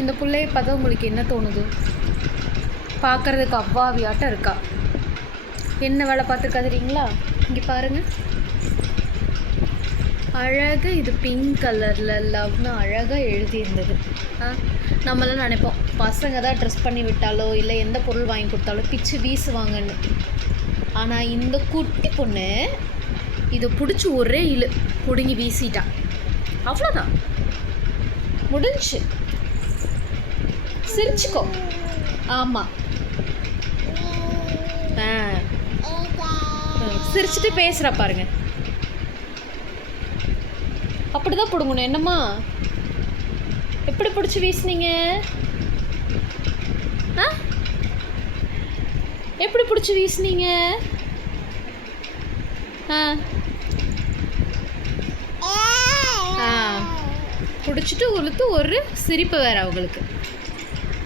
இந்த பிள்ளையை பார்த்தா உங்களுக்கு என்ன தோணுது? பார்க்குறதுக்கு அவ்வாவியாட்டம் இருக்கா? என்ன வேலை பார்த்துருக்கா தெரியுங்களா? இங்கே பாருங்கள், அழகாக இது பிங்க் கலரில் லவ்னு அழகாக எழுதியிருந்தது. நம்மளாம் நினைப்போம் பசங்க தான் ட்ரெஸ் பண்ணி விட்டாலோ இல்லை எந்த பொருள் வாங்கி கொடுத்தாலோ பிச்சு வீசுவாங்கன்னு. ஆனால் இந்த குட்டி பொண்ணு இதை பிடிச்சி ஒரே இழு பிடுங்கி வீசிட்டா. அவ்வளோதான், முடிஞ்சு. சிரிச்சுக்கோ. ஆமாம், சிரிச்சுட்டு பேசுகிறா பாருங்க. அப்படிதான் பிடுங்கணும். என்னம்மா, எப்படி பிடிச்சி வீசுனீங்க? எப்படி பிடிச்சி வீசுனீங்க? பிடிச்சிட்டு உளுத்து ஒரு சிரிப்பு வேறு அவங்களுக்கு.